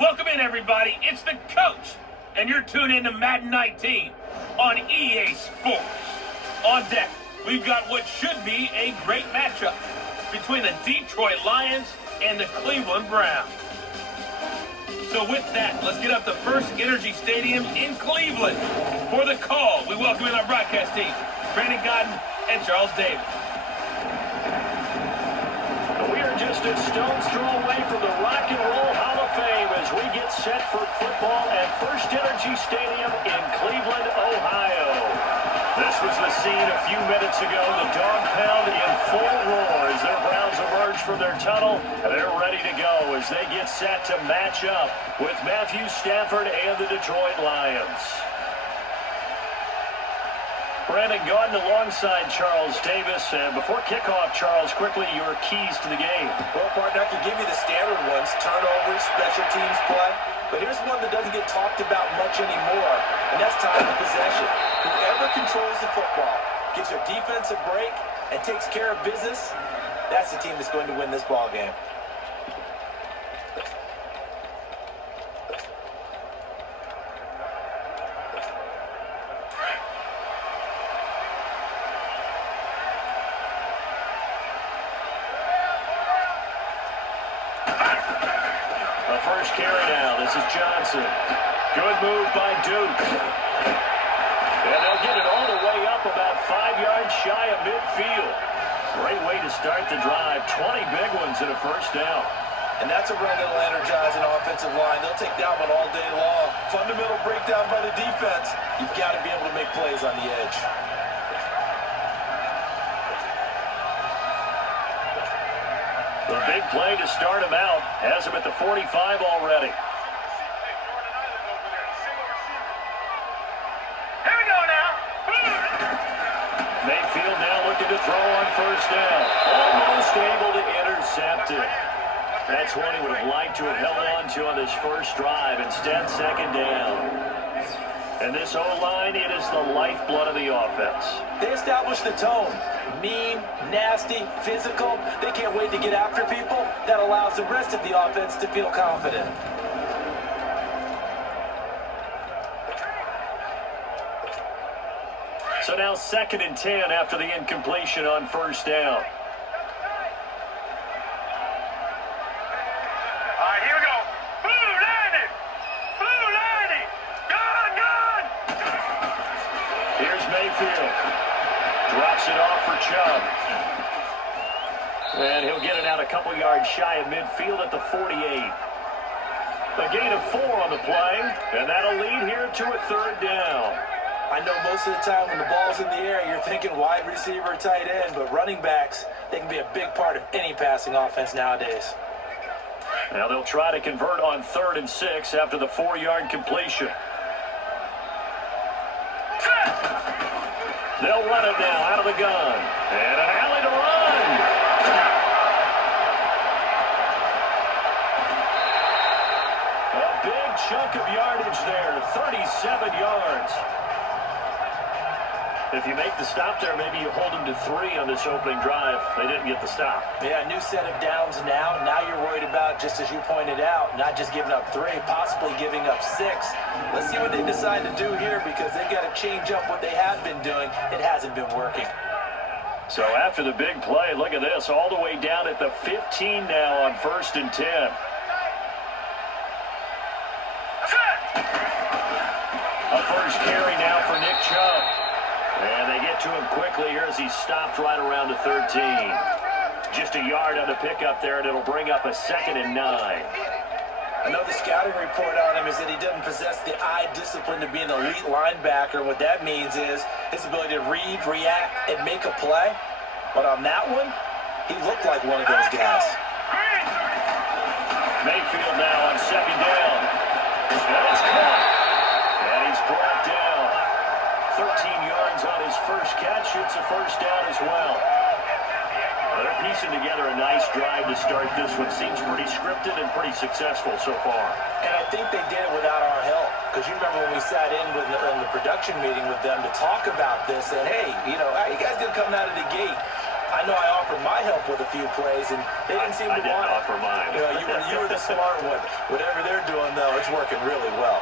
Welcome in, everybody. It's the coach, and you're tuned in to Madden 19 on EA Sports. On deck, we've got what should be a great matchup between the Detroit Lions and the Cleveland Browns. So with that, let's get up to First Energy Stadium in Cleveland. For the call, we welcome in our broadcast team, Brandon Godden and Charles Davis. We are just a stone's throw away from the Rock and Roll Hall of Fame as we get set for football at First Energy Stadium in Cleveland, Ohio. This was the scene a few minutes ago. The dog pound in full roar as their Browns emerge from their tunnel. They're ready to go as they get set to match up with Matthew Stafford and the Detroit Lions. Brandon Godden alongside Charles Davis. And before kickoff, Charles, quickly your keys to the game. Well, partner, I can give you the standard ones, turnovers, special teams play. But here's one that doesn't get talked about much anymore, and that's time of possession. Whoever controls the football, gives their defense a break, and takes care of business, that's the team that's going to win this ball game. First carry now. This is Johnson. Good move by Duke. And they'll get it all the way up about 5 yards shy of midfield. Great way to start the drive. 20 big ones and a first down. And that's a run that'll energize an offensive line. They'll take that one all day long. Fundamental breakdown by the defense. You've got to be able to make plays on the edge. The big play to start him out has him at the 45 already. Here we go now. Mayfield now looking to throw on first down. Almost able to intercept it. That's one he would have liked to have held on to on this first drive. Instead, second down. And this O-line, it is the lifeblood of the offense. They established the tone. Mean, nasty, physical. They can't wait to get after people. That allows the rest of the offense to feel confident. So now 2nd and 10 after the incompletion on first down. Drops it off for Chubb. And he'll get it out a couple yards shy of midfield at the 48. A gain of 4 on the play, and that'll lead here to a third down. I know most of the time when the ball's in the air, you're thinking wide receiver, tight end, but running backs, they can be a big part of any passing offense nowadays. Now they'll try to convert on 3rd and 6 after the 4-yard completion. They'll run it now out of the gun. And an alley to run. A big chunk of yardage there, 37 yards. If you make the stop there, maybe you hold them to 3 on this opening drive. They didn't get the stop. Yeah, new set of downs now. Now you're worried about, just as you pointed out, not just giving up 3, possibly giving up 6. Let's see what they decide to do here because they've got to change up what they have been doing. It hasn't been working. So after the big play, look at this, all the way down at the 15 now on 1st and 10. A first carry now for Nick Chubb. And they get to him quickly here as he stopped right around the 13. Just a yard on the pickup there, and it'll bring up a 2nd and 9. I know the scouting report on him is that he doesn't possess the eye discipline to be an elite linebacker. What that means is his ability to read, react, and make a play. But on that one, he looked like one of those guys. Mayfield now on 2nd down. And it's caught. And he's brought down. 13 yards on his first catch. It's a first down as well. They're piecing together a nice drive to start this one. Seems pretty scripted and pretty successful so far. And I think they did it without our help. Because you remember when we sat in the production meeting with them to talk about this, and hey, you know, how you guys going to come out of the gate? I know I offered my help with a few plays, and they didn't seem to want it. I didn't offer mine. You were the smart one. Whatever they're doing, though, it's working really well.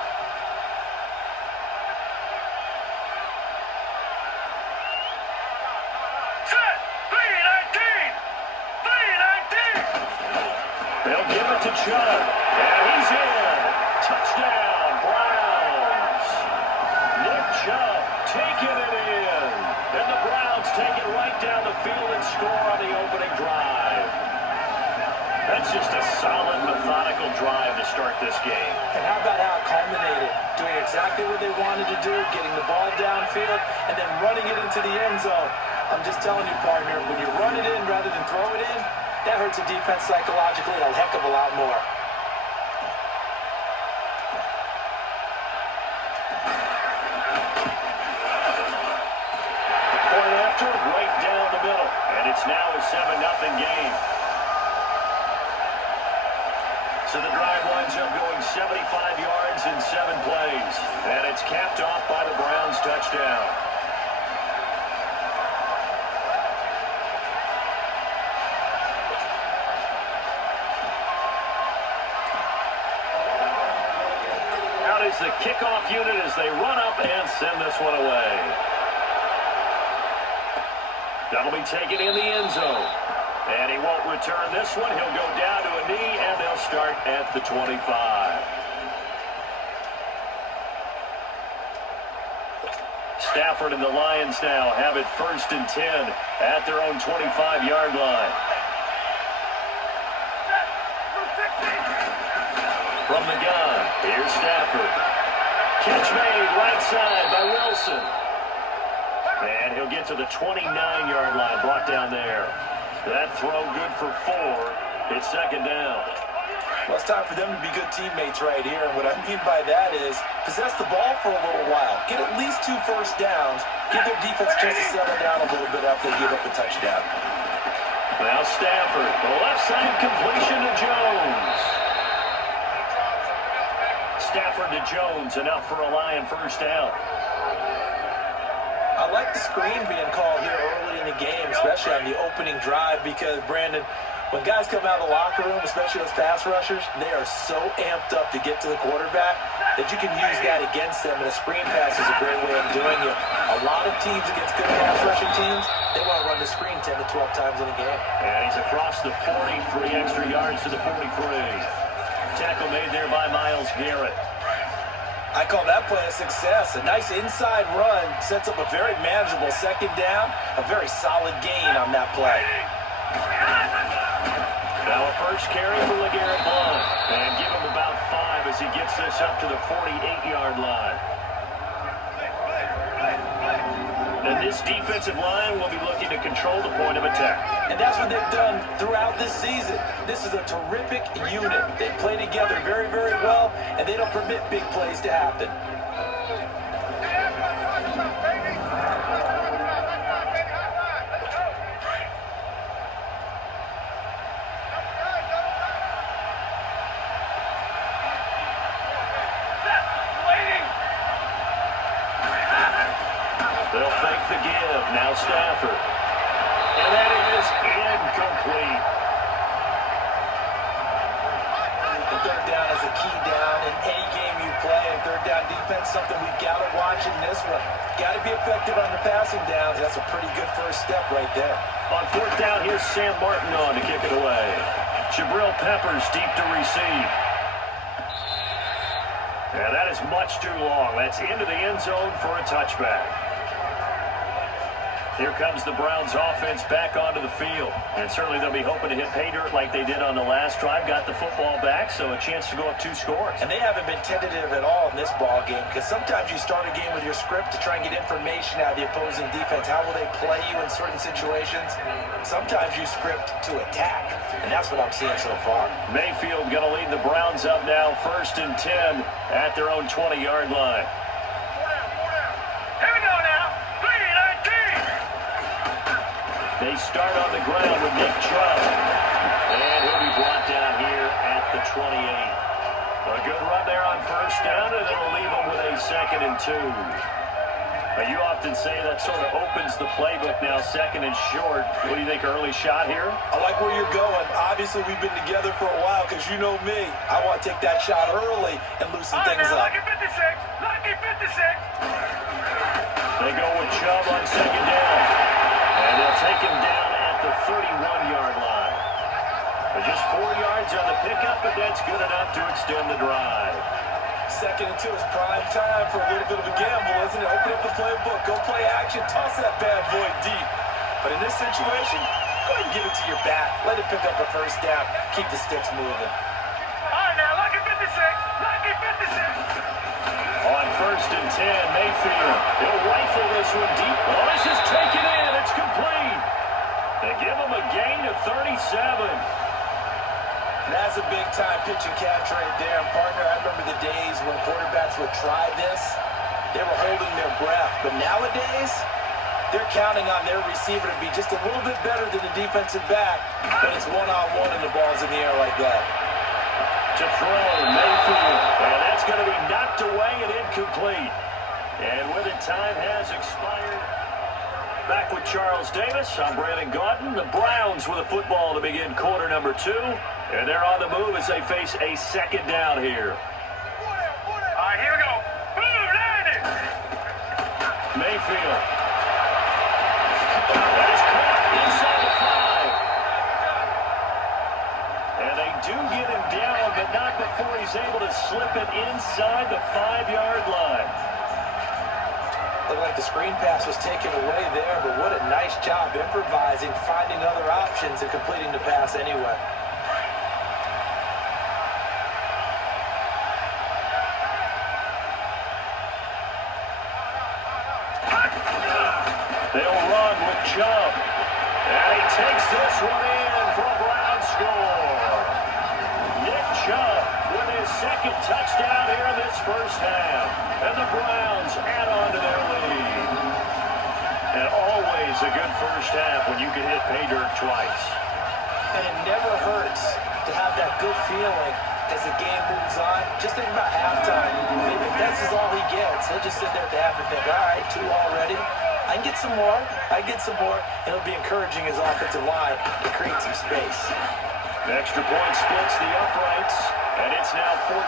They'll give it to Chubb, and he's in. Touchdown, Browns. Nick Chubb taking it in. And the Browns take it right down the field and score on the opening drive. That's just a solid, methodical drive to start this game. And how about how it culminated? Doing exactly what they wanted to do, getting the ball downfield, and then running it into the end zone. I'm just telling you, partner, when you run it in rather than throw it in, that hurts a defense psychologically a heck of a lot more. Point after, right down the middle. And it's now a 7-0 game. So the drive winds up going 75 yards in 7 plays. And it's capped off by the Browns touchdown. Out is the kickoff unit as they run up and send this one away. That'll be taken in the end zone. And he won't return this one. He'll go down to a knee, and they'll start at the 25. Stafford and the Lions now have it 1st and 10 at their own 25-yard line. From the gun, here's Stafford. Catch made right side by Wilson. And he'll get to the 29-yard line, brought down there. That throw good for 4. It's 2nd down. Well, it's time for them to be good teammates right here. And what I mean by that is possess the ball for a little while. Get at least 2 first downs. Give their defense a chance to settle down a little bit after they give up a touchdown. Now Stafford, the left side completion to Jones. Stafford to Jones, enough for a Lion first down. I like the screen being called here early in the game, especially on the opening drive, because, Brandon, when guys come out of the locker room, especially those pass rushers, they are so amped up to get to the quarterback that you can use that against them, and a screen pass is a great way of doing it. A lot of teams against good pass rushing teams, they want to run the screen 10 to 12 times in a game. And he's across the 40, 3 extra yards to the 43. Tackle made there by Myles Garrett. I call that play a success. A nice inside run sets up a very manageable 2nd down. A very solid gain on that play. Now a first carry for LeGarrette Blount. And give him about 5 as he gets this up to the 48-yard line. And this defensive line will be looking to control the point of attack. And that's what they've done throughout this season. This is a terrific unit. They play together very, very well, and they don't permit big plays to happen. They'll fake the give. Now Stafford. And that is incomplete. The 3rd down is a key down in any game you play. And 3rd down defense, something we've got to watch in this one. Got to be effective on the passing downs. That's a pretty good first step right there. On 4th down, here's Sam Martin on to kick it away. Jabril Peppers deep to receive. And that is much too long. That's into the end zone for a touchback. Here comes the Browns offense back onto the field. And certainly they'll be hoping to hit pay dirt like they did on the last drive. Got the football back, so a chance to go up 2 scores. And they haven't been tentative at all in this ball game, because sometimes you start a game with your script to try and get information out of the opposing defense. How will they play you in certain situations? Sometimes you script to attack, and that's what I'm seeing so far. Mayfield going to lead the Browns up now 1st and 10 at their own 20-yard line. They start on the ground with Nick Chubb. And he'll be brought down here at the 28. A good run there on first down, and it'll leave him with a 2nd and 2. You often say that sort of opens the playbook now, second and short. What do you think, early shot here? I like where you're going. Obviously, we've been together for a while because you know me. I want to take that shot early and loosen things up. Lucky 56! Lucky 56! They go with Chubb on second down. And they'll take him down at the 31-yard line. Just 4 yards on the pickup, but that's good enough to extend the drive. Second and 2 is prime time for a little bit of a gamble, isn't it? Open up the playbook, go play action, toss that bad boy deep. But in this situation, go ahead and give it to your back. Let it pick up a first down. Keep the sticks moving. All right, now, lucky 56! Lucky 56! On first and 10, Mayfield. He'll rifle this one deep. Oh, this is taken in. It's complete. They give him a gain of 37. That's a big-time pitch and catch right there. And, partner, I remember the days when quarterbacks would try this. They were holding their breath. But nowadays, they're counting on their receiver to be just a little bit better than the defensive back when it's one-on-one and the ball's in the air like that. To throw, Mayfield. And that's going to be knocked away and incomplete. And with it, time has expired. Back with Charles Davis. I'm Brandon Gaudin. The Browns with a football to begin quarter number 2. And they're on the move as they face a second down here. All right, here we go. Boom, there it is. Mayfield. That is caught inside the 5. And they do get him down, but not before he's able to slip it inside the 5-yard line. Looked like the screen pass was taken away there, but what a nice job improvising, finding other options, and completing the pass anyway. They'll run with Chubb. And he takes this one in for a Brown score. Nick Chubb with his second touchdown here in this first half. And the Browns add on to their lead. And always a good first half when you can hit pay dirt twice. And it never hurts to have that good feeling as the game moves on. Just think about halftime. If that's all he gets, he'll just sit there at the half and think, all right, 2 already. I can get some more. And it'll be encouraging his offensive line to create some space. The extra point splits the uprights, and it's now 14-0.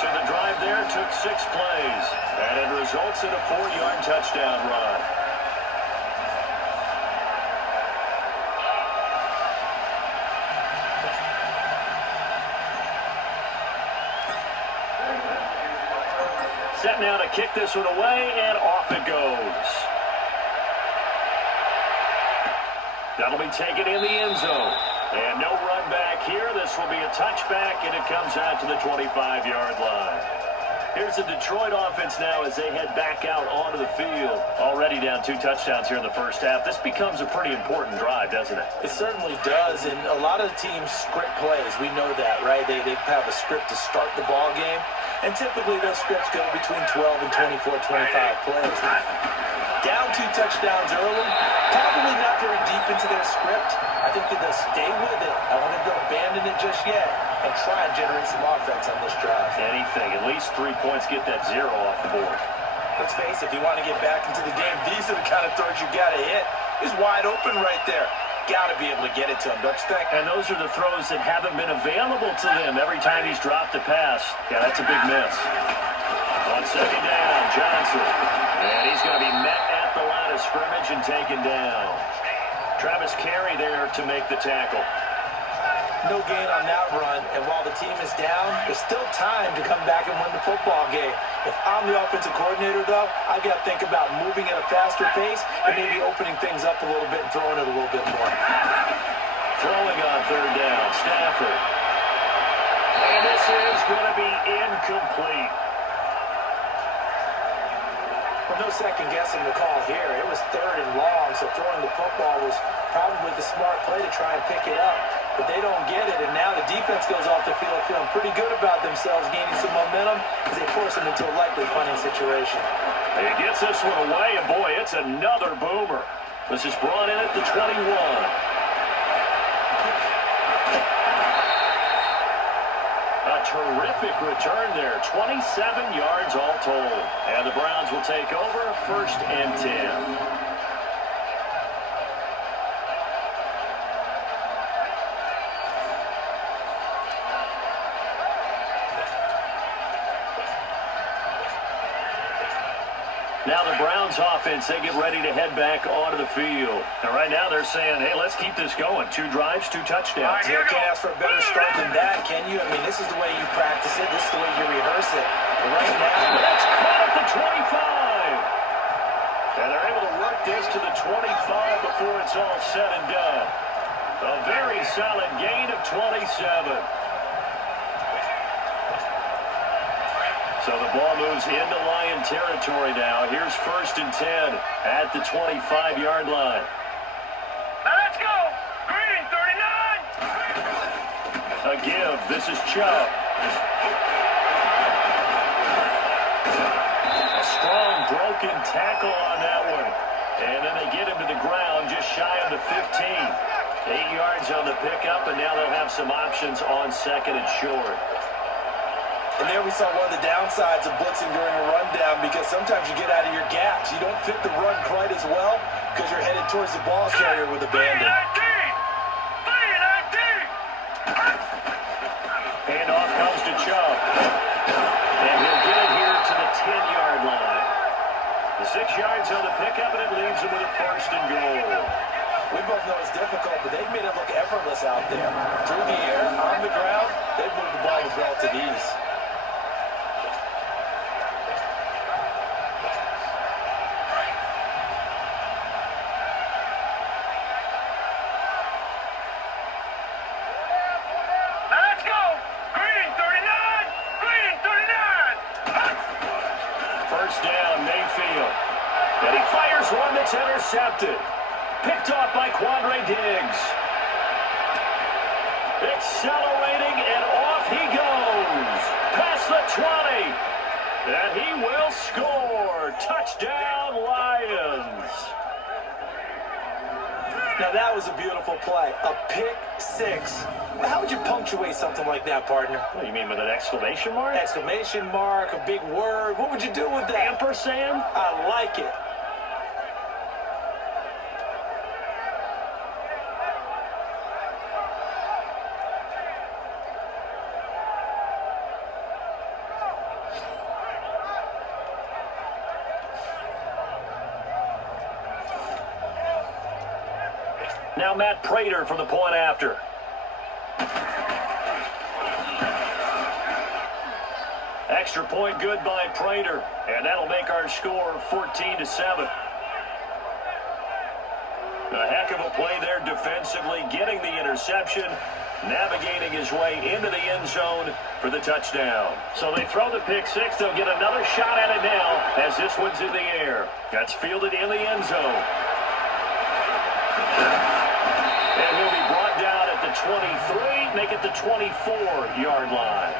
So the drive there took 6 plays, and it results in a 4-yard touchdown run. Set now to kick this one away, and off it goes. That'll be taken in the end zone. And no run back here. This will be a touchback, and it comes out to the 25-yard line. Here's the Detroit offense now as they head back out onto the field. Already down 2 touchdowns here in the first half. This becomes a pretty important drive, doesn't it? It certainly does, and a lot of the teams script plays. We know that, right? They have a script to start the ball game, and typically those scripts go between 12 and 24, 25 plays. Down 2 touchdowns early, probably not very deep into their script. I think that they'll stay with it. I don't think they'll abandon it just yet and try and generate some offense on this drive. Anything, at least 3 points, get that 0 off the board. Let's face it, if you want to get back into the game, these are the kind of throws you got to hit. He's wide open right there. Got to be able to get it to him, don't you think? And those are the throws that haven't been available to them every time he's dropped a pass. Yeah, that's a big miss. On second down, Johnson. And he's going to be met at the line of scrimmage and taken down. Travis Carey there to make the tackle. No gain on that run, and while the team is down, there's still time to come back and win the football game. If I'm the offensive coordinator, though, I've got to think about moving at a faster pace and maybe opening things up a little bit and throwing it a little bit more. Throwing on third down, Stafford. And this is going to be incomplete. Well, no second guessing the call here. It was 3rd and long, so throwing the football was probably the smart play to try and pick it up. But they don't get it, and now the defense goes off the field feeling pretty good about themselves, gaining some momentum as they force them into a likely punting situation. He gets this one away, and boy, it's another boomer. This is brought in at the 21. A terrific terrific return there. 27 yards all told. And the Browns will take over 1st and 10. Now the Browns offense, they get ready to head back onto the field. And right now they're saying, hey, let's keep this going. 2 drives, 2 touchdowns. You can't ask for a better start than that, can you? I mean, this is the way you practice it. This is the way you rehearse it. But right now, that's caught at the 25. And they're able to work this to the 25 before it's all said and done. A very solid gain of 27. So the ball moves into Lion territory now. Here's 1st and 10 at the 25-yard line. Now let's go. Green, 39. A give. This is Chubb. A strong broken tackle on that one. And then they get him to the ground just shy of the 15. 8 yards on the pickup, and now they'll have some options on 2nd and short. and there we saw one of the downsides of blitzing during a rundown, because sometimes you get out of your gaps. You don't fit the run quite as well because you're headed towards the ball carrier with abandon. Handoff comes to Chubb. And he'll get it here to the 10-yard line. The 6 yards on the pickup, and it leaves him with a 1st and goal. We both know it's difficult, but they've made it look effortless out there. Through the air, on the ground, they've moved the ball with relative ease. And he fires one that's intercepted. Picked off by Quandre Diggs. Accelerating, and off he goes. Past the 20. And he will score. Touchdown, Lions. Now that was a beautiful play. A pick six. How would you punctuate something like that, partner? What do you mean, with an exclamation mark? Exclamation mark, a big word. What would you do with that? Ampersand? I like it. Now Matt Prater from the point after. Extra point good by Prater, and that'll make our score 14-7. A heck of a play there defensively, getting the interception, navigating his way into the end zone for the touchdown. So they throw the pick six. They'll get another shot at it now as this one's in the air. That's fielded in the end zone. And he'll be brought down at the 23, make it the 24-yard line.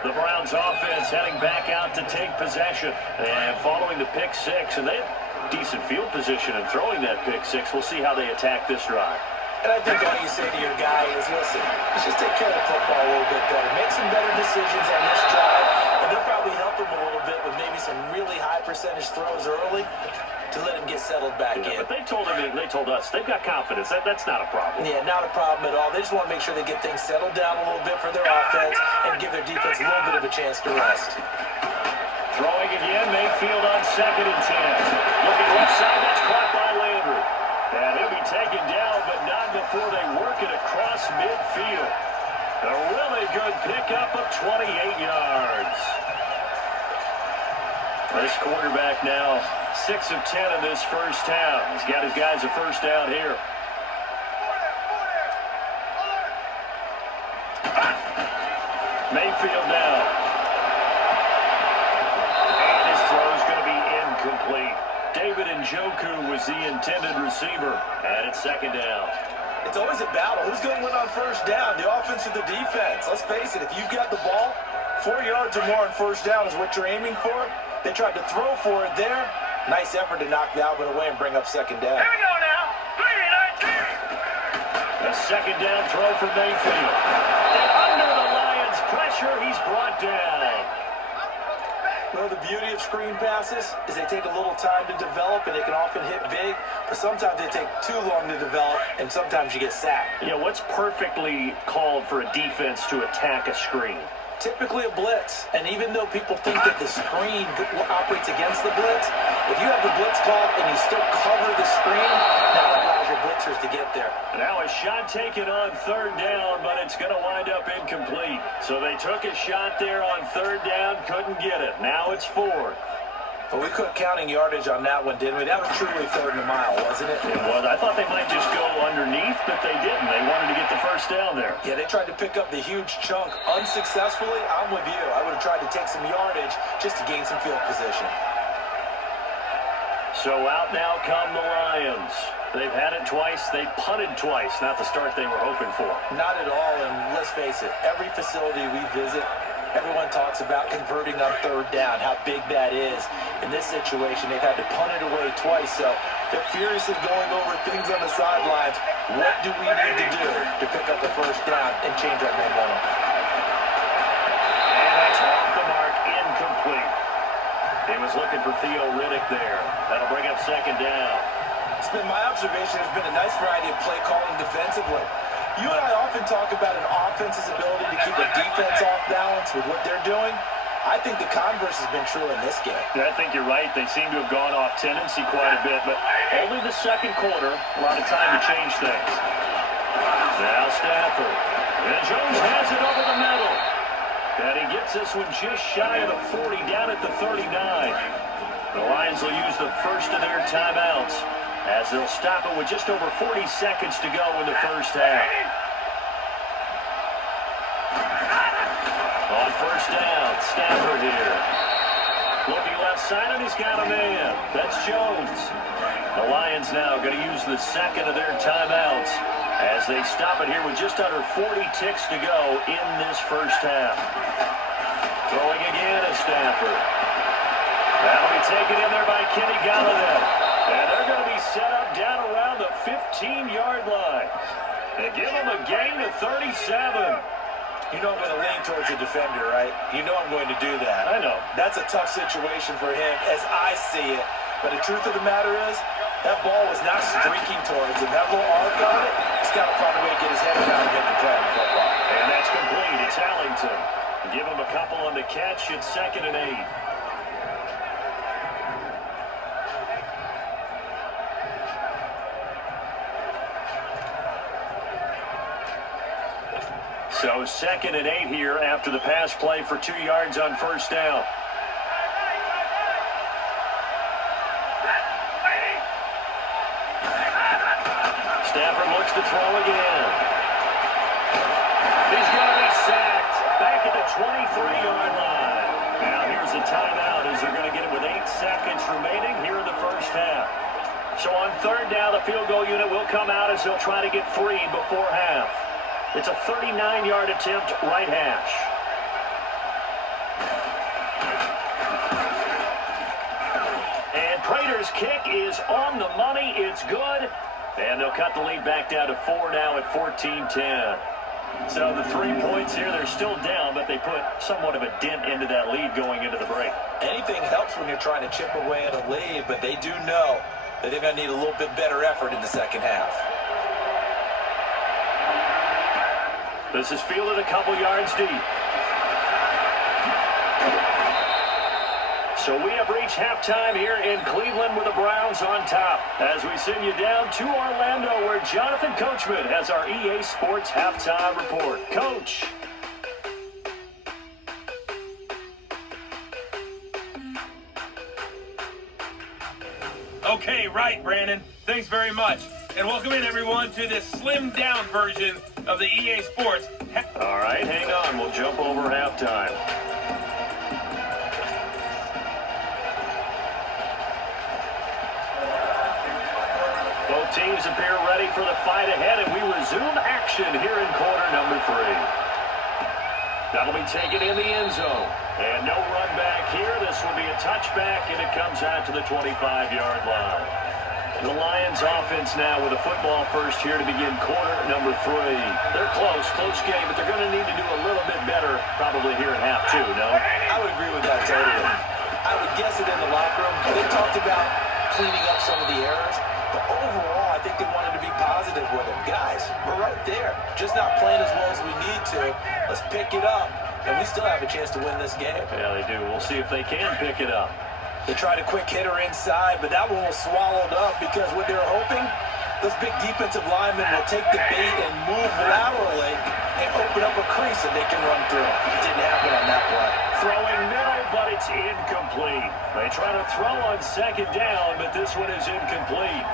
The Browns offense heading back out to take possession. And following the pick six, and they have decent field position in throwing that pick six. We'll see how they attack this drive. And I think all you say to your guy is, listen, let's just take care of the football a little bit better. Make some better decisions on this drive, and they'll probably help him a little bit with maybe some really high percentage throws early to let him get settled back in. But they told us they've got confidence. That's not a problem. Yeah, not a problem at all. They just want to make sure they get things settled down a little bit for their offense and give their defense a little bit of a chance to rest. Throwing again, Mayfield on 2nd and 10. Looking left side, that's caught by Landry. And he'll be taken down, but not before they work it across midfield. A really good pickup of 28 yards. This quarterback now 6 of 10 in this first half. He's got his guys a first down here. Mayfield now. And his throw's going to be incomplete. David Njoku was the intended receiver. And it's 2nd down. It's always a battle. Who's going to win on first down, the offense or the defense? Let's face it, if you've got the ball, 4 yards or more on first down is what you're aiming for. They tried to throw for it there. Nice effort to knock Dalvin away and bring up 2nd down. Here we go now. 3-19. A second down throw for Mayfield. And under the Lions' pressure, he's brought down. Well, the beauty of screen passes is they take a little time to develop, and they can often hit big, but sometimes they take too long to develop, and sometimes you get sacked. Yeah, what's perfectly called for a defense to attack a screen? Typically a blitz, and even though people think that the screen operates against the blitz, if you have the blitz called and you still cover the screen, that allows your blitzers to get there. Now a shot taken on third down, but it's going to wind up incomplete. So they took a shot there on third down, couldn't get it. Now it's fourth. But we quit counting yardage on that one, didn't we? That was truly third and a mile, wasn't it? It was. I thought they might just go underneath, but they didn't. They wanted to get the first down there. Yeah, they tried to pick up the huge chunk unsuccessfully. I'm with you. I would have tried to take some yardage just to gain some field position. So out now come the Lions. They've had it twice. They punted twice. Not the start they were hoping for. Not at all, and let's face it, every facility we visit, everyone talks about converting on third down, how big that is. In this situation, they've had to punt it away twice, so they're furiously going over things on the sidelines. What do we need to do to pick up the first down and change our momentum? And that's off the mark, incomplete. He was looking for Theo Riddick there. That'll bring up second down. It's been my observation, there's been a nice variety of play calling defensively. You and I often talk about an offense's ability to keep a defense off balance with what they're doing. I think the converse has been true in this game. I think you're right. They seem to have gone off tendency quite a bit, but only the second quarter, a lot of time to change things. Now Stafford. And Jones has it over the middle. And he gets this one just shy of the 40, down at the 39. The Lions will use the first of their timeouts as they'll stop it with just over 40 seconds to go in the first half. On first down, Stafford here. Looking left side, and he's got a man. That's Jones. The Lions now going to use the second of their timeouts as they stop it here with just under 40 ticks to go in this first half. Throwing again is Stafford. That'll be taken in there by Kenny Galladay. And they're going to be set up down around the 15-yard line. They give them a gain of 37. You know I'm going to lean towards the defender, right? You know I'm going to do that. I know. That's a tough situation for him as I see it. But the truth of the matter is, that ball was not streaking towards him. That little arc on it, he's got to find a way to get his head around and get the play on the football. And that's complete. It's Allington. Give him a couple on the catch. It's 2nd and 8. So 2nd and 8 here after the pass play for 2 yards on first down. Stafford looks to throw again. He's going to be sacked back at the 23-yard line. Now here's a timeout as they're going to get it with 8 seconds remaining here in the first half. So on third down, the field goal unit will come out as they'll try to get 3 before half. It's a 39-yard attempt, right hash. And Prater's kick is on the money. It's good. And they'll cut the lead back down to 4 now at 14-10. So the 3 points here, they're still down, but they put somewhat of a dent into that lead going into the break. Anything helps when you're trying to chip away at a lead, but they do know that they're going to need a little bit better effort in the second half. This is fielded a couple yards deep. So we have reached halftime here in Cleveland with the Browns on top as we send you down to Orlando where Jonathan Coachman has our EA Sports halftime report. Coach. Okay, right, Brandon. Thanks very much. And welcome in, everyone, to this slimmed-down version of the EA Sports. All right, hang on. We'll jump over halftime. Both teams appear ready for the fight ahead, and we resume action here in quarter number 3. That'll be taken in the end zone. And no run back here. This will be a touchback, and it comes out to the 25-yard line. The Lions offense now with a football first here to begin quarter number 3. They're close game, but they're going to need to do a little bit better probably here at half 2, no? I would agree with that totally. I would guess it in the locker room. They talked about cleaning up some of the errors, but overall, I think they wanted to be positive with it. Guys, we're right there. Just not playing as well as we need to. Let's pick it up, and we still have a chance to win this game. Yeah, they do. We'll see if they can pick it up. They tried a quick hitter inside, but that one was swallowed up because what they were hoping, those big defensive linemen will take the bait and move laterally and open up a crease that they can run through. It didn't happen on that play. Throwing middle, but it's incomplete. They try to throw on second down, but this one is incomplete.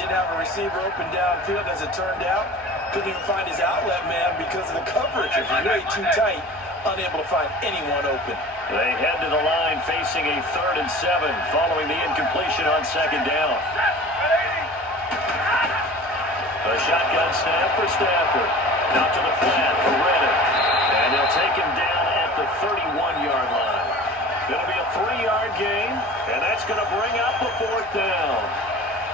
Didn't have a receiver open downfield as it turned out. Couldn't even find his outlet man because of the coverage. It was way too tight. Unable to find anyone open. They head to the line facing a 3rd and 7 following the incompletion on second down. A shotgun snap for Stafford. Out to the flat for Reddick. And they'll take him down at the 31-yard line. It'll be a 3-yard gain, and that's going to bring up a 4th down.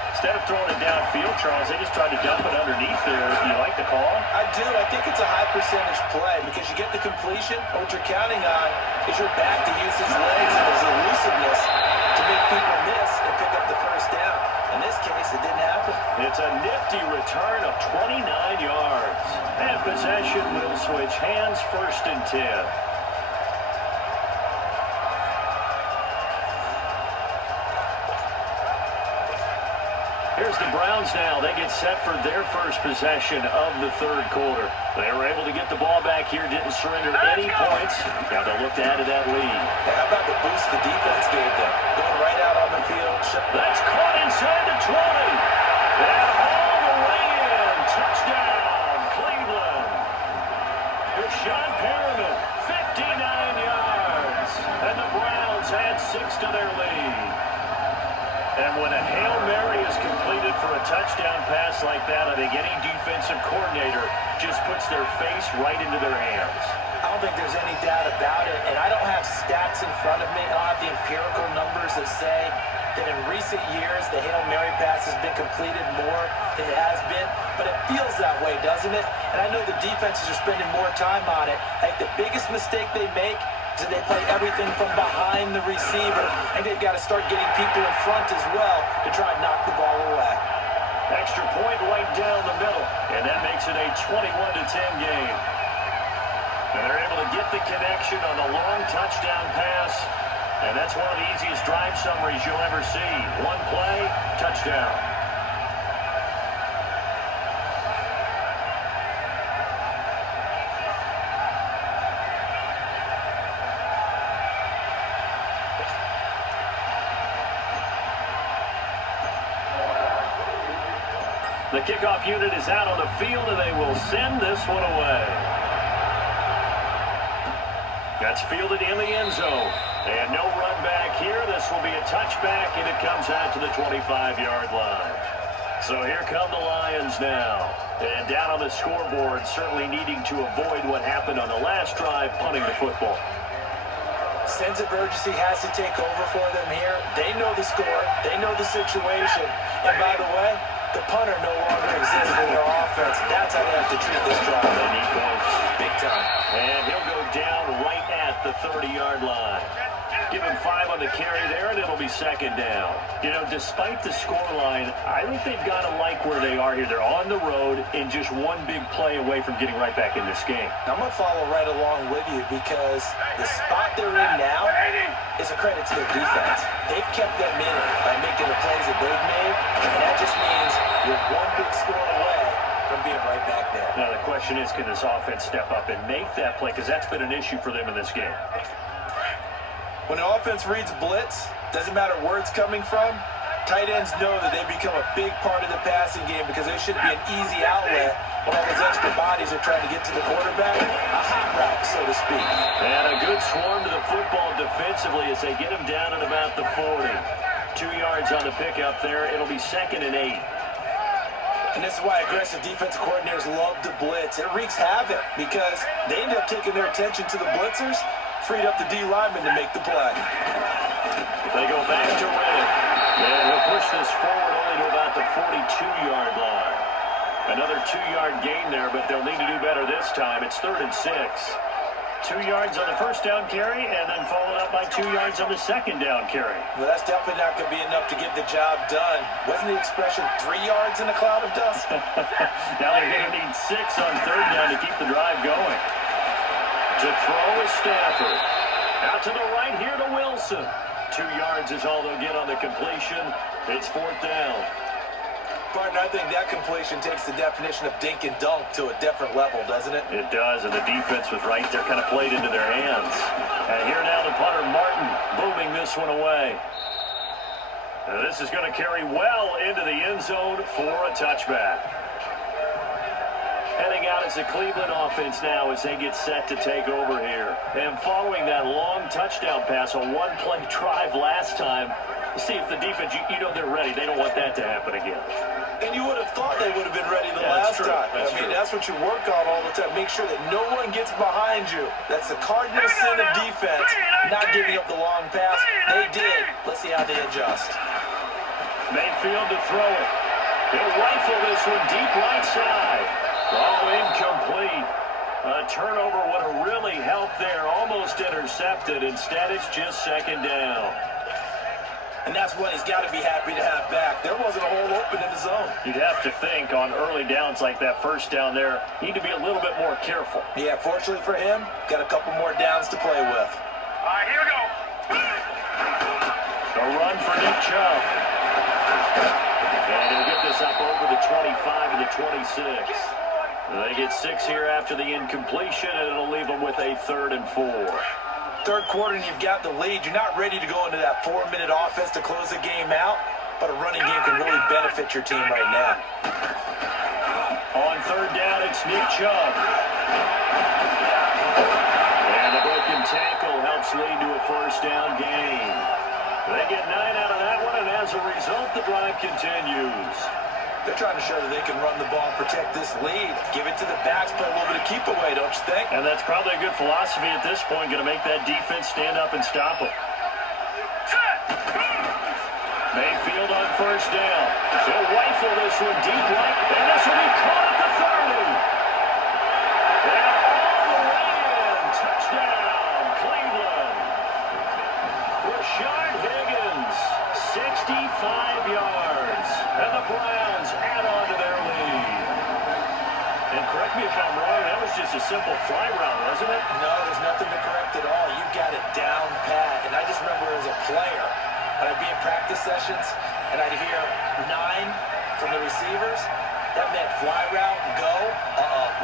Instead of throwing it downfield, Charles, they just tried to dump it underneath there. Do you like the call? I do. I think it's a high percentage play because you get the completion. What you're counting on is your back to use his legs and his elusiveness to make people miss and pick up the first down. In this case, it didn't happen. It's a nifty return of 29 yards. And possession will switch hands, 1st and 10. Here's the Browns now. They get set for their first possession of the 3rd quarter. They were able to get the ball back here, didn't surrender any points. Now they'll look to add to that lead. How about the boost the defense gave them? Going right out on the field. That's caught inside the 20. And all the way in. Touchdown, Cleveland. Here's Sean Perriman, 59 yards. And the Browns add 6 to their lead. And when a Hail Mary is completed for a touchdown pass like that, I think any defensive coordinator just puts their face right into their hands. I don't think there's any doubt about it, and I don't have stats in front of me. I don't have the empirical numbers that say that in recent years the Hail Mary pass has been completed more than it has been, but it feels that way, doesn't it? And I know the defenses are spending more time on it. I think the biggest mistake they make is that they play everything from behind the receiver, and they've got to start getting people in front as well to try and knock the ball away. Extra point right down the middle, and that makes it a 21-10 game. And they're able to get the connection on the long touchdown pass, and that's one of the easiest drive summaries you'll ever see. One play, touchdown. The kickoff unit is out on the field, and they will send this one away. That's fielded in the end zone. And no run back here. This will be a touchback, and it comes out to the 25-yard line. So here come the Lions now. And down on the scoreboard, certainly needing to avoid what happened on the last drive, punting the football. Sense of urgency has to take over for them here. They know the score. They know the situation. And by the way, the punter no longer exists in their offense. That's how they have to treat this drive. They need points. Big time. And he'll go down right at the 30-yard line. Give him 5 on the carry there, and it'll be 2nd down. You know, despite the scoreline, I think they've got to like where they are here. They're on the road and just one big play away from getting right back in this game. I'm going to follow right along with you because the spot they're in now is a credit to their defense. They've kept them in it by making the plays that they've made, and that just means you're one big score away from being right back there. Now, the question is, can this offense step up and make that play? Because that's been an issue for them in this game. When an offense reads blitz, doesn't matter where it's coming from, tight ends know that they become a big part of the passing game because they should be an easy outlet when all those extra bodies are trying to get to the quarterback. A hot route, so to speak. And a good swarm to the football defensively as they get him down at about the 40. 2 yards on the pickup there. It'll be 2nd and 8. And this is why aggressive defensive coordinators love to blitz. It wreaks havoc because they end up taking their attention to the blitzers, freed up the D lineman to make the play. They go back to Reddick. And he'll push this forward only to about the 42-yard line. Another 2-yard gain there, but they'll need to do better this time. It's 3rd and 6. 2 yards on the first down carry, and then followed up by 2 yards on the second down carry. Well, that's definitely not going to be enough to get the job done. Wasn't the expression 3 yards in a cloud of dust? Now they're going to need 6 on 3rd down to keep the drive going. To throw is Stafford. Out to the right here to Wilson. 2 yards is all they'll get on the completion. It's 4th down. Partner, I think that completion takes the definition of dink and dunk to a different level, doesn't it? It does, and the defense was right there, kind of played into their hands. And here now the punter, Martin, booming this one away. Now this is going to carry well into the end zone for a touchback. Heading out is the Cleveland offense now as they get set to take over here. And following that long touchdown pass, a one-play drive last time, see if the defense, you know they're ready. They don't want that to happen again. And you would have thought they would have been ready the last time. I mean, that's what you work on all the time. Make sure that no one gets behind you. That's the cardinal sin of defense, not giving up the long pass. They did. Let's see how they adjust. Mayfield to throw it. He'll rifle this one deep right side. Oh, incomplete. A turnover would have really helped there. Almost intercepted. Instead, it's just 2nd down. And that's what he's got to be happy to have back. There wasn't a hole open in the zone. You'd have to think on early downs like that first down there, need to be a little bit more careful. Yeah, fortunately for him, got a couple more downs to play with. All right, here we go. A run for Nick Chubb. And he'll get this up over the 25 to the 26. They get 6 here after the incompletion, and it'll leave them with a 3rd and 4. Third quarter and you've got the lead. You're not ready to go into that 4-minute offense to close the game out, but a running game can really benefit your team right now. On 3rd down, it's Nick Chubb. And a broken tackle helps lead to a 1st down gain. They get 9 out of that one, and as a result, the drive continues. They're trying to show that they can run the ball and protect this lead. Give it to the backs, play a little bit of keep away, don't you think? And that's probably a good philosophy at this point, going to make that defense stand up and stop them. Mayfield on 1st down. He'll rifle this one deep right, and this will be caught at the 30. And all the way in. Touchdown, Cleveland. Rashard Higgins, 65 yards. And the Browns add on to their lead. And correct me if I'm wrong, that was just a simple fly route, wasn't it? No, there's nothing to correct at all. You got it down pat. And I just remember as a player, when I'd be in practice sessions, and I'd hear 9 from the receivers, that meant fly route, go,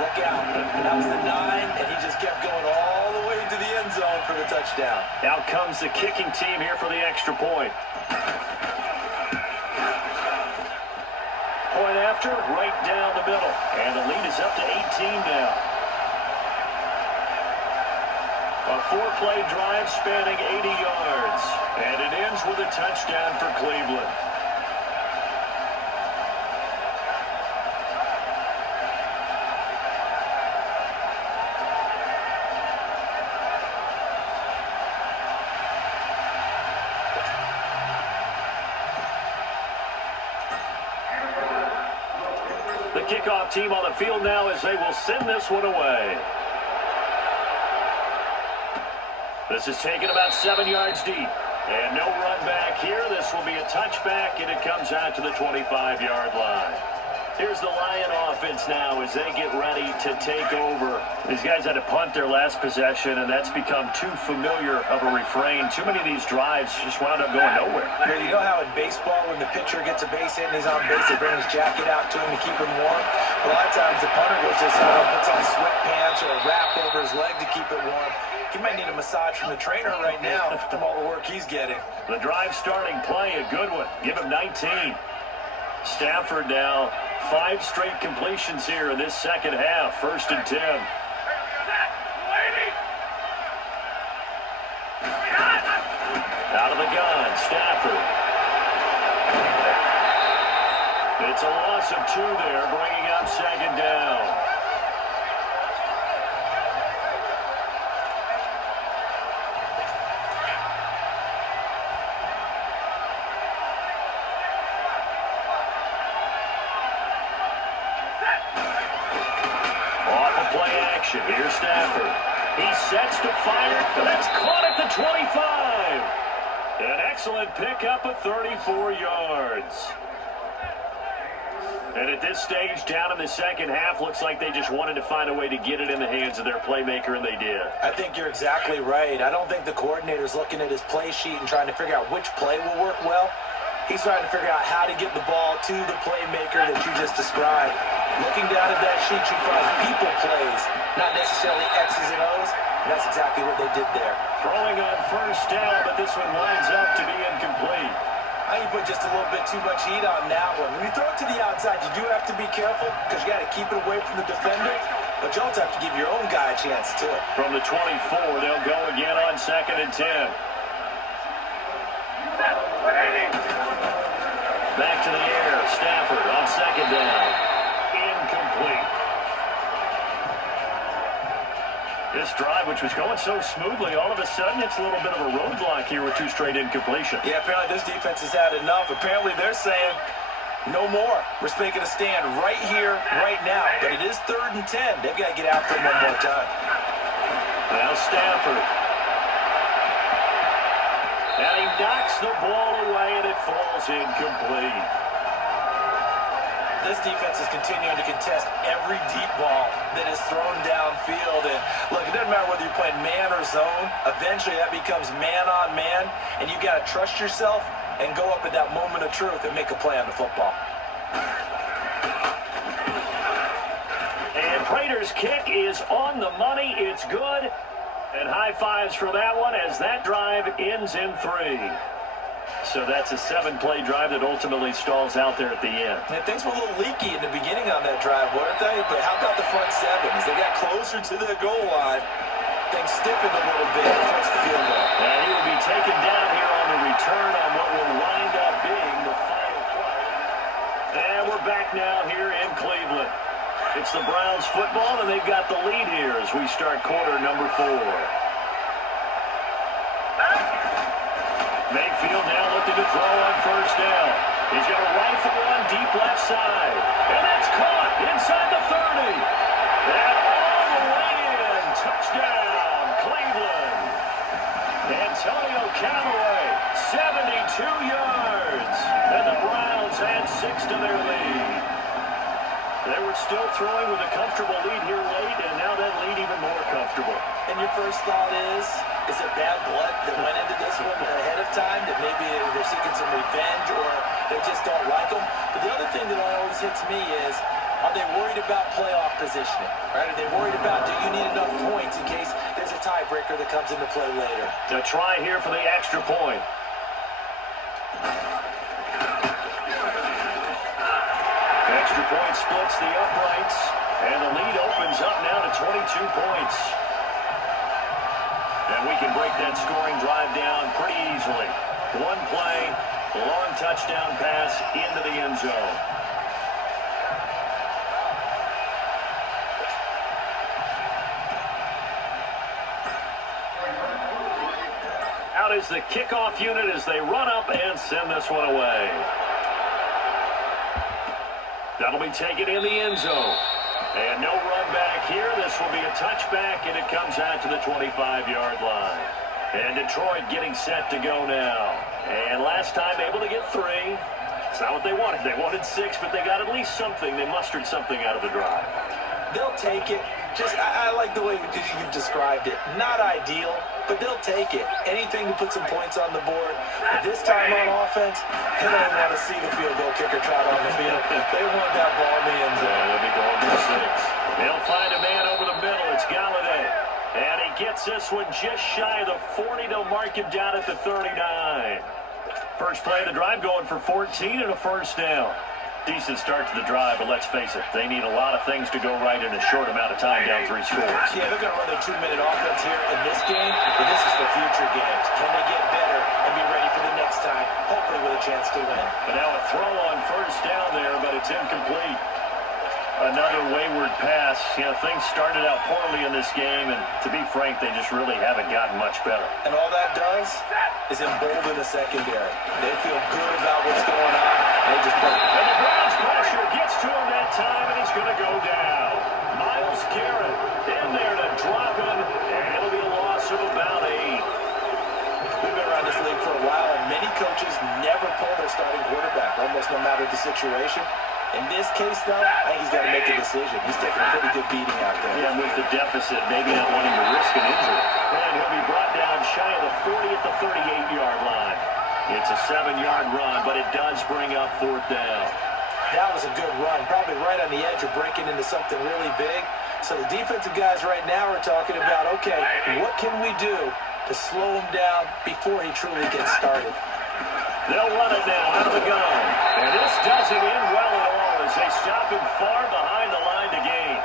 look out. And that was the 9, and he just kept going all the way to the end zone for the touchdown. Out comes the kicking team here for the extra point. Point after, right down the middle. And the lead is up to 18 now. A 4-play drive spanning 80 yards. And it ends with a touchdown for Cleveland. The kickoff team on the field now as they will send this one away. This is taken about 7 yards deep. And no run back here. This will be a touchback, and it comes out to the 25-yard line. Here's the Lion offense now as they get ready to take over. These guys had to punt their last possession, and that's become too familiar of a refrain. Too many of these drives just wound up going nowhere. Yeah, you know how in baseball when the pitcher gets a base hit and he's on base, they bring his jacket out to him to keep him warm? A lot of times the punter goes just puts on sweatpants or a wrap over his leg to keep it warm. He might need a massage from the trainer right now from all the work he's getting. The drive starting play, a good one. Give him 19. Stafford now, 5 straight completions here in this second half. 1st and 10. Out of the gun, Stafford. It's a loss of 2 there, bringing up 2nd down. action. Here's Stafford. He sets to fire, and that's caught at the 25. An excellent pickup of 34 yards. And at this stage, down in the second half, looks like they just wanted to find a way to get it in the hands of their playmaker, and they did. I think you're exactly right. I don't think the coordinator's looking at his play sheet and trying to figure out which play will work well. He's trying to figure out how to get the ball to the playmaker that you just described. Looking down at that sheet, you find people plays, not necessarily X's and O's, and that's exactly what they did there. Throwing on first down, but this one winds up to be incomplete. I think you put just a little bit too much heat on that one. When you throw it to the outside, you do have to be careful because you got to keep it away from the defender. But you also have to give your own guy a chance, too. From the 24, they'll go again on 2nd and 10. Back to the air. Stafford on 2nd down. Incomplete. This drive, which was going so smoothly, all of a sudden it's a little bit of a roadblock here with 2 straight incompletion. Yeah, apparently this defense has had enough. Apparently they're saying no more. We're making a stand right here, right now. But it is 3rd and 10. They've got to get after him one more time. Now Stafford. And he knocks the ball away, and it falls incomplete. This defense is continuing to contest every deep ball that is thrown downfield. And look, it doesn't matter whether you're playing man or zone. Eventually that becomes man on man, and you got to trust yourself and go up at that moment of truth and make a play on the football. And Prater's kick is on the money. It's good. And high fives for that one as that drive ends in 3. So that's a 7-play drive that ultimately stalls out there at the end. And things were a little leaky in the beginning on that drive, weren't they? But how about the front 7? As they got closer to the goal line, things stiffened a little bit and forced the field goal. And he will be taken down here on the return on what will wind up being the final play. And we're back now here in Cleveland. It's the Browns football, and they've got the lead here as we start quarter number 4. Mayfield now looking to throw on first down. He's going to rifle one deep left side. And that's caught inside the 30. And all the way in. Touchdown, Cleveland. Antonio Callaway, 72 yards. And the Browns add 6 to their lead. They were still throwing with a comfortable lead here late, and now that lead even more comfortable. And your first thought is it bad blood that went into this one ahead of time, that maybe they're seeking some revenge or they just don't like them? But the other thing that always hits me is, are they worried about playoff positioning? Right? Are they worried about, do you need enough points in case there's a tiebreaker that comes into play later? A try here for the extra point. Extra point splits the uprights, and the lead opens up now to 22 points. And we can break that scoring drive down pretty easily. One play, long touchdown pass into the end zone. Out is the kickoff unit as they run up and send this one away. That'll be taken in the end zone. And no run back here. This will be a touchback, and it comes out to the 25-yard line. And Detroit getting set to go now. And last time able to get 3. It's not what they wanted. They wanted 6, but they got at least something. They mustered something out of the drive. They'll take it. I like the way you've described it. Not ideal, but they'll take it. Anything to put some points on the board. But this time on offense, they don't want to see the field goal kicker trot on the field. They want that ball in the end zone. They'll be going for 6. They'll find a man over the middle. It's Galladay. And he gets this one just shy of the 40. They'll mark him down at the 39. First play of the drive going for 14 and a first down. Decent start to the drive, but let's face it, they need a lot of things to go right in a short amount of time, down 3 scores. Yeah, they're going to run their 2-minute offense here in this game, but this is for future games. Can they get better and be ready for the next time, hopefully with a chance to win? But now a throw on first down there, but it's incomplete. Another wayward pass. You know, things started out poorly in this game, and to be frank, they just really haven't gotten much better. And all that does is embolden the secondary. They feel good about what's going on, and they just play. And the Browns pressure gets to him that time, and he's going to go down. Myles Garrett in the situation. In this case, though, I think he's got to make a decision. He's taking a pretty good beating out there. Yeah, with the deficit, maybe not wanting to risk an injury. And he'll be brought down shy of the 40 at the 38-yard line. It's a 7-yard run, but it does bring up 4th down. That was a good run, probably right on the edge of breaking into something really big. So the defensive guys right now are talking about, okay, what can we do to slow him down before he truly gets started? They'll run it now out of the gun. And this doesn't end well at all as they stop him far behind the line to gain.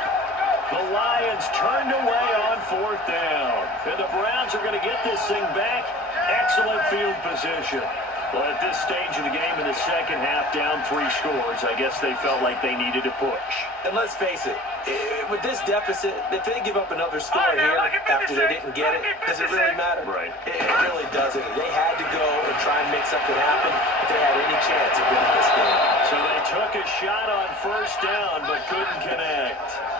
The Lions turned away on 4th down. And the Browns are going to get this thing back. Excellent field position. Well, at this stage of the game in the second half, down 3 scores, I guess they felt like they needed to push. And let's face it, with this deficit, if they give up another score here after they didn't get it, does it really matter? Right. It really doesn't. They had to go and try and make something happen if they had any chance of winning this game. So they took a shot on 1st down, but couldn't connect.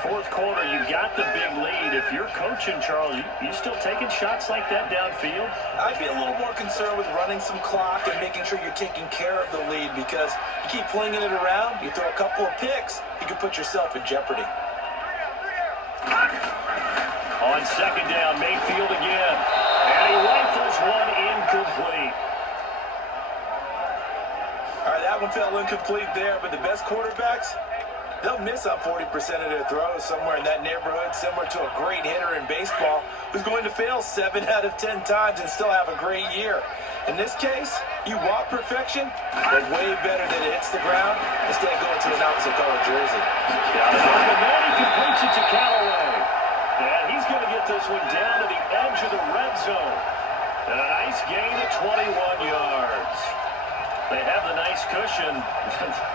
4th quarter, you got the big lead. If you're coaching, Charles, you still taking shots like that downfield? I'd be a little more concerned with running some clock and making sure you're taking care of the lead, because you keep flinging it around, you throw a couple of picks, you can put yourself in jeopardy. On 2nd down, Mayfield again. And he rifles one incomplete. All right, that one fell incomplete there, but the best quarterbacks, they'll miss on 40% of their throws, somewhere in that neighborhood, similar to a great hitter in baseball who's going to fail 7 out of 10 times and still have a great year. In this case, you want perfection, but way better than it hits the ground instead of going to an opposite color jersey. Got it on the man, he completes it to Callaway. And he's going to get this one down to the edge of the red zone. And a nice gain of 21 yards. They have the nice cushion.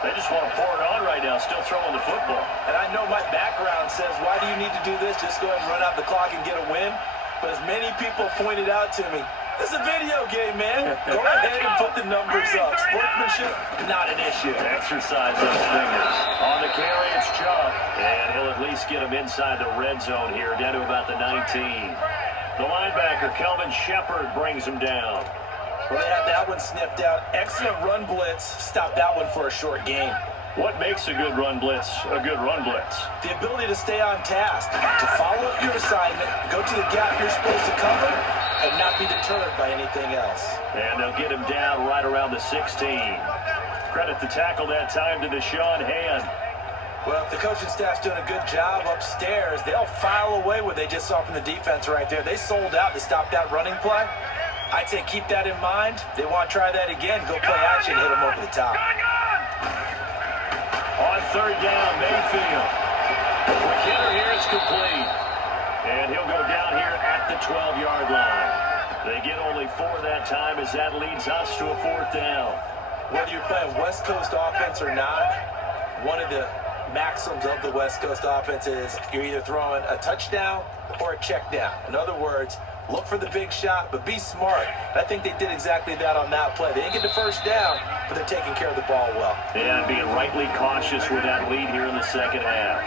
They just want to pour it on right now, still throwing the football. And I know my background says, why do you need to do this? Just go ahead and run out the clock and get a win. But as many people pointed out to me, this is a video game, man. Go ahead and put the numbers up. Sportsmanship, not an issue. Exercise those fingers. On the carry, it's Chubb. And he'll at least get him inside the red zone here, down to about the 19. The linebacker, Kelvin Shepard, brings him down. Well, they had that one sniffed out. Excellent run blitz. Stop that one for a short gain. What makes a good run blitz a good run blitz? The ability to stay on task, to follow up your assignment, go to the gap you're supposed to cover, and not be deterred by anything else. And they'll get him down right around the 16. Credit the tackle that time to Deshaun Hand. Well, if the coaching staff's doing a good job upstairs, they'll file away what they just saw from the defense right there. They sold out to stop that running play. I'd say keep that in mind. They want to try that again. Go play action, hit them over the top. On 3rd down, Mayfield. Quick hitter here, it's complete. And he'll go down here at the 12-yard line. They get only 4 that time as that leads us to a 4th down. Whether you're playing West Coast offense or not, one of the maxims of the West Coast offense is you're either throwing a touchdown or a check down. In other words, look for the big shot, but be smart. I think they did exactly that on that play. They didn't get the 1st down, but they're taking care of the ball well. And being rightly cautious with that lead here in the second half.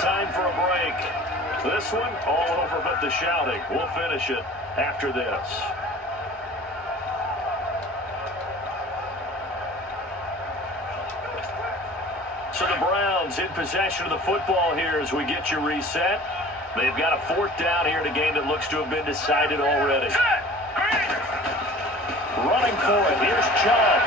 Time for a break. This one, all over but the shouting. We'll finish it after this. So the Browns in possession of the football here as we get you reset. They've got a 4th down here in a game that looks to have been decided already. Running for it, here's Chubb.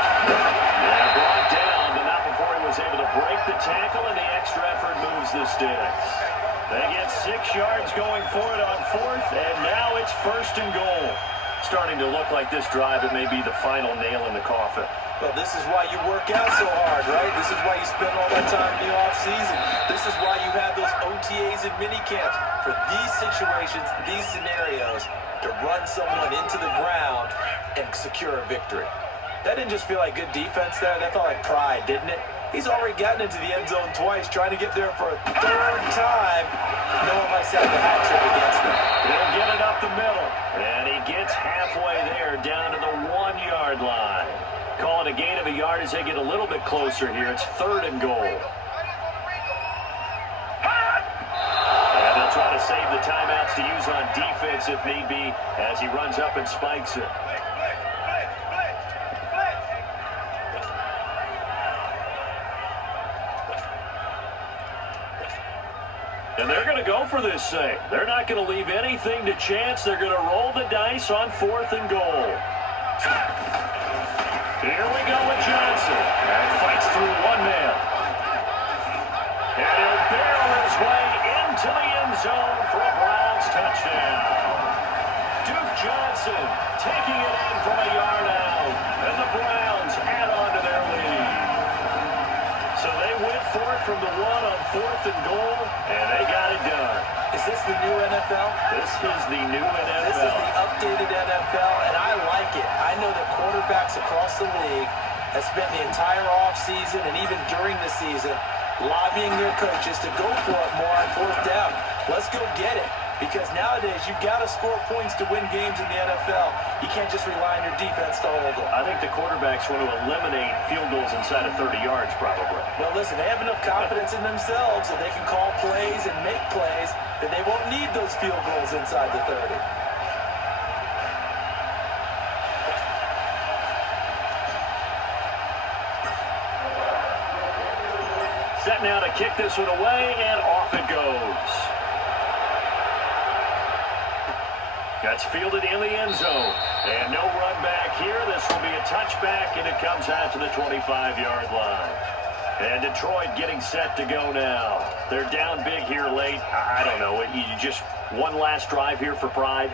And brought down, but not before he was able to break the tackle, and the extra effort moves the sticks. They get 6 yards going for it on 4th, and now it's 1st and goal. Starting to look like this drive, it may be the final nail in the coffin. Well, this is why you work out so hard, right? This is why you spend all that time in the offseason. This is why you have those OTAs and mini camps for these situations, these scenarios, to run someone into the ground and secure a victory. That didn't just feel like good defense there. That felt like pride, didn't it? He's already gotten into the end zone twice, trying to get there for a 3rd time. No one likes to have the hat trick against them. He'll get it up the middle, and he gets halfway there, down to the 1-yard line. Calling a gain of a yard as they get a little bit closer here. It's 3rd and goal. And they'll try to save the timeouts to use on defense if need be as he runs up and spikes it. And they're going to go for this thing. They're not going to leave anything to chance. They're going to roll the dice on 4th and goal. Here we go with Johnson. And fights through one man. And he'll barrel his way into the end zone for a Browns touchdown. Duke Johnson taking it in from a yard out. And the Browns add on to their lead. So they went for it from the 1 on 4th and goal, and they got it done. Is this the new NFL? This is the new NFL. This is the updated NFL, and I like it. I know that quarterbacks across the league have spent the entire offseason and even during the season lobbying their coaches to go for it more on 4th down. Let's go get it. Because nowadays, you've got to score points to win games in the NFL. You can't just rely on your defense to hold them. I think the quarterbacks want to eliminate field goals inside of 30 yards, probably. Well, listen, they have enough confidence in themselves that they can call plays and make plays that they won't need those field goals inside the 30. Set now to kick this one away, and off it goes. That's fielded in the end zone. And no run back here. This will be a touchback, and it comes out to the 25-yard line. And Detroit getting set to go now. They're down big here late. I don't know. You just one last drive here for pride?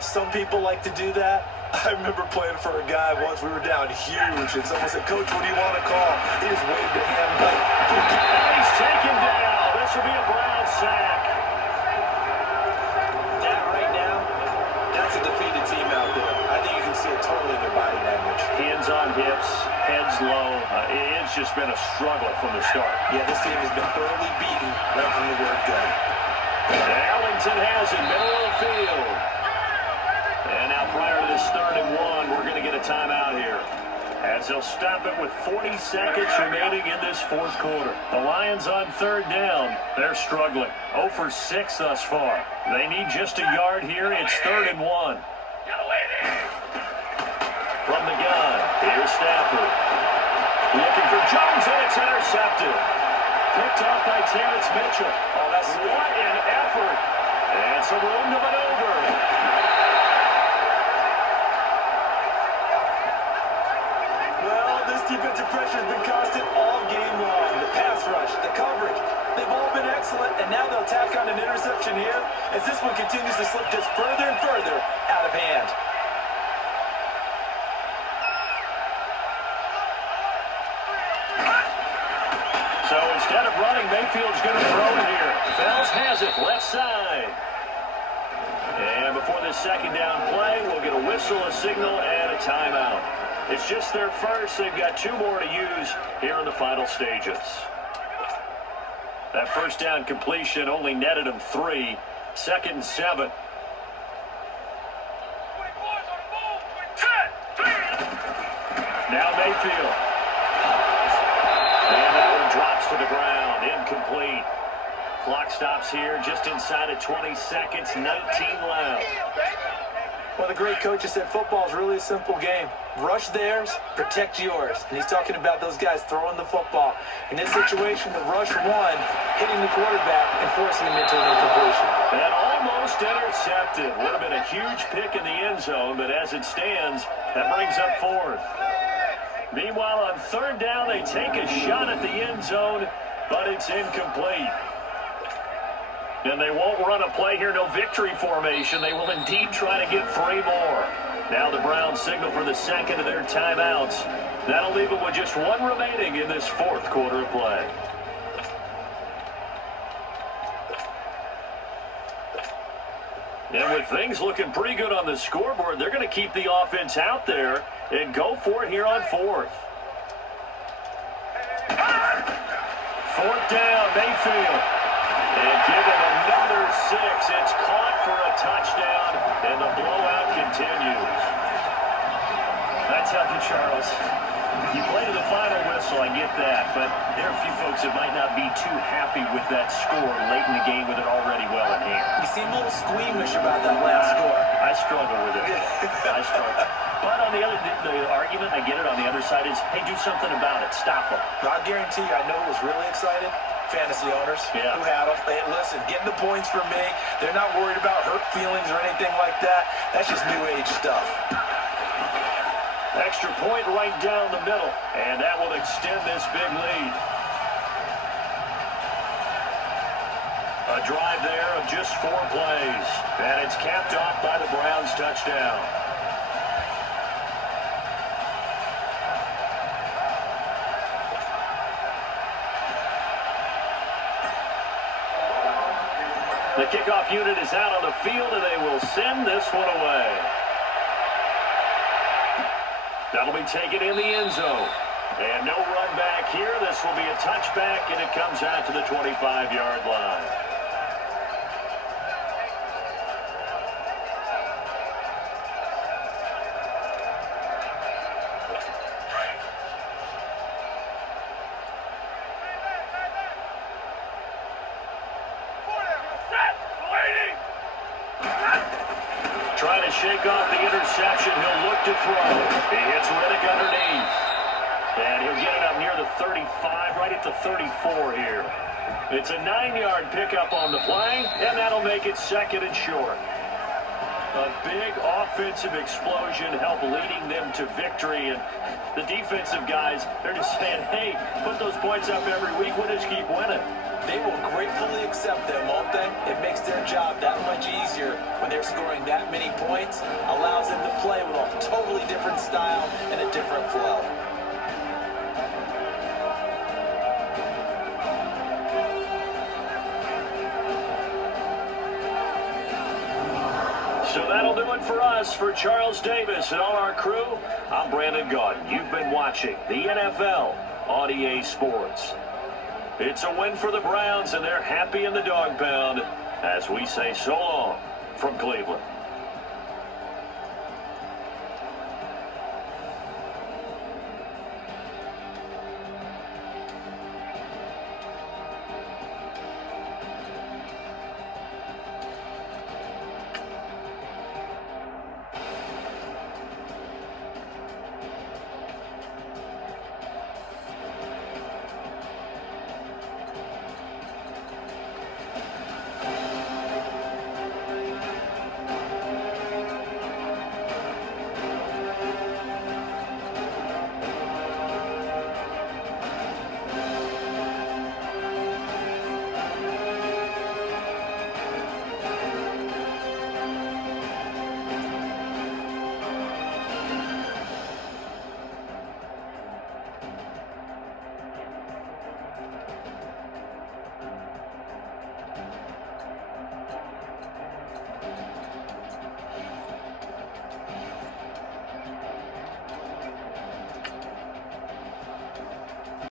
Some people like to do that. I remember playing for a guy once. We were down huge, and someone said, "Coach, what do you want to call?" He just waved a hand. And he's taken down. This will be a Brown sack. That right now, that's a defeated team out there. I think you can see it totally in their body language. Hands on hips, heads low. It's just been a struggle from the start. Yeah, this team has been thoroughly beaten right from the word go. Arlington has it, middle of the field. And now prior to this 3rd and 1, we're going to get a timeout here, as they'll stop it with 40 seconds remaining in this 4th quarter. The Lions on 3rd down. They're struggling. 0 for 6 thus far. They need just a yard here. It's 3rd and 1. From the gun, here's Stafford. Looking for Jones, and it's intercepted. Picked off by Terrence Mitchell. Oh, that's sweet. What an effort. And some room to maneuver. Defensive pressure has been constant all game long. The pass rush, the coverage, they've all been excellent, and now they'll tack on an interception here as this one continues to slip just further and further out of hand. So instead of running, Mayfield's going to throw it here. Fells has it, left side. And before this 2nd down play, we'll get a whistle, a signal, and a timeout. It's just their first. They've got 2 more to use here in the final stages. That 1st down completion only netted them 3. 2nd and 7. Now Mayfield. And that one drops to the ground. Incomplete. Clock stops here just inside of 20 seconds. 19 left. Well, the great coach has said football is really a simple game. Rush theirs, protect yours. And he's talking about those guys throwing the football. In this situation, the rush one, hitting the quarterback and forcing him into an incompletion. And almost intercepted. Would have been a huge pick in the end zone, but as it stands, that brings up 4th. Meanwhile, on 3rd down, they take a shot at the end zone, but it's incomplete. And they won't run a play here, no victory formation. They will indeed try to get 3 more. Now the Browns signal for the 2nd of their timeouts. That'll leave them with just 1 remaining in this 4th quarter of play. And with things looking pretty good on the scoreboard, they're going to keep the offense out there and go for it here on 4th. 4th down, Mayfield. And give him another 6. It's caught for a touchdown, and the blowout continues. I tell you, Charles, you play to the final whistle. Russell, I get that, but there are a few folks that might not be too happy with that score late in the game with it already well in hand. You seem a little squeamish about that last score. I struggle with it. I struggle. But on the argument, I get it, on the other side is, hey, do something about it. Stop them. I guarantee you, I know who was really excited. Fantasy owners who had them. Hey, listen, getting the points for me. They're not worried about hurt feelings or anything like that. That's just new age stuff. Extra point right down the middle, and that will extend this big lead. A drive there of just 4 plays, and it's capped off by the Browns' touchdown. The kickoff unit is out on the field, and they will send this one away. That'll be taken in the end zone. And no run back here. This will be a touchback, and it comes out to the 25-yard line. Trying to shake off the interception. He'll look to throw. He hits Riddick underneath. And he'll get it up near the 35, right at the 34 here. It's a 9-yard pickup on the play, and that'll make it 2nd and short. A big offensive explosion helped leading them to victory. And the defensive guys, they're just saying, hey, put those points up every week. We'll just keep winning. They will gratefully accept them, won't they? It makes their job that much easier when they're scoring that many points. Allows them to play with a totally different style and a different flow. So that'll do it for us. For Charles Davis and all our crew, I'm Brandon Gaudin. You've been watching the NFL on EA Sports. It's a win for the Browns, and they're happy in the dog pound as we say so long from Cleveland.